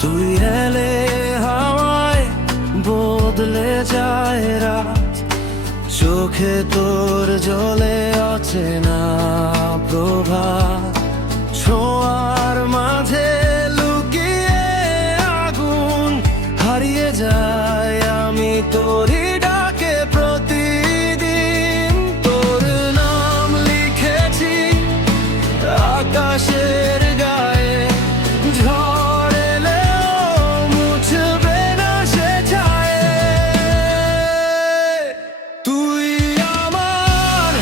তুই এলে হাওয়ায় বদলে যায় রাত, চোখে তোর জ্বলে অচেনা প্রভাত, ছোঁয়ার মাঝে লুকিয়ে আগুন হারিয়ে যায় আমি তোরই ডাকে প্রতিদিন। তোর নাম লিখেছি আকাশের গায়ে, ঝড় এলেও মুছবে না সে ছায়ে। তুই আমার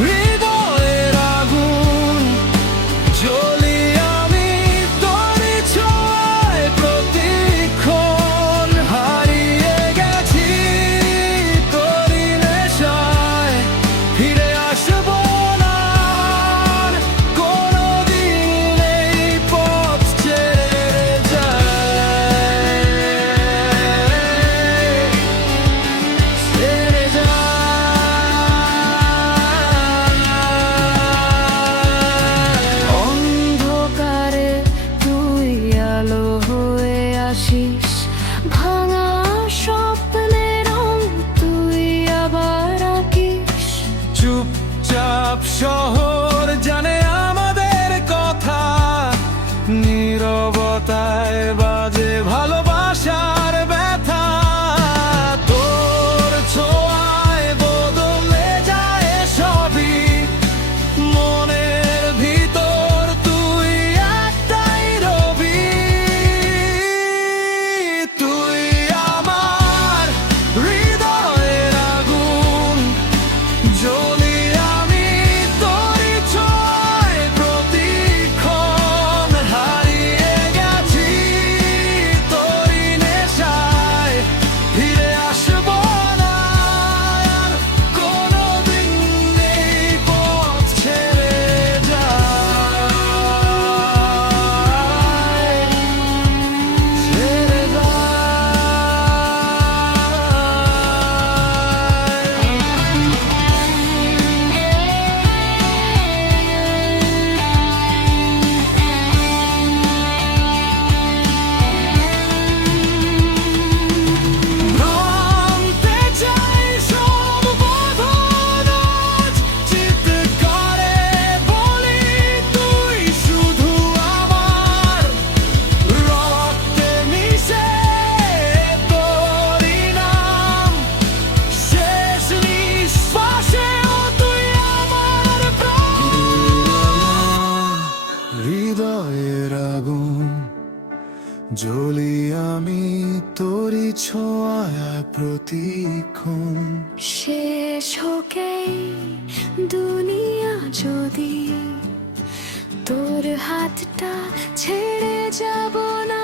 হৃদয়ের আগুন, জ্বলি আমি তোরই ছোঁয়ায় প্রতিক্ষণ, হারিয়ে গেছি তোরই নেশায়, ফিরে আসবো না আর কোনোদিন এই পথ ছেড়ে যায়, ছেড়ে যায়। অন্ধকারে তুই আলো হয়ে আসিস, ভাঙা স্বপ্নের রং তুই আবার আঁকিস। চুপচাপ শহর জানে আমাদের কথা, নীরবতায় বাজে ভালোবাসার ব্যথা। তোর ছোঁয়ায় বদলে যায় সবই, মনের ভিতর তুই একটাই রবি। তুই আমার হৃদয়ের আগুন, জ্বলি আমি তোরই ছোঁয়ায় প্রতিক্ষণ, হারিয়ে গেছি তোরই নেশায়, ফিরে আসবো না আর কোনোদিন এই পথ ছেড়ে যায়, ছেড়ে ভাঙতে চাই সব বাঁধন আজ, চিৎকারে বলি তুই শুধু আমার, রক্তে মিশে তোরই নাম, শেষ নিঃশ্বাসেও তুই আমার প্রাণ। হৃদয়ের আগুন, জ্বলি আমি তোরই ছোঁয়ায় প্রতিক্ষণ। শেষ হোকেই দুনিয়া যদি তোর হাতটা ছেড়ে যাব না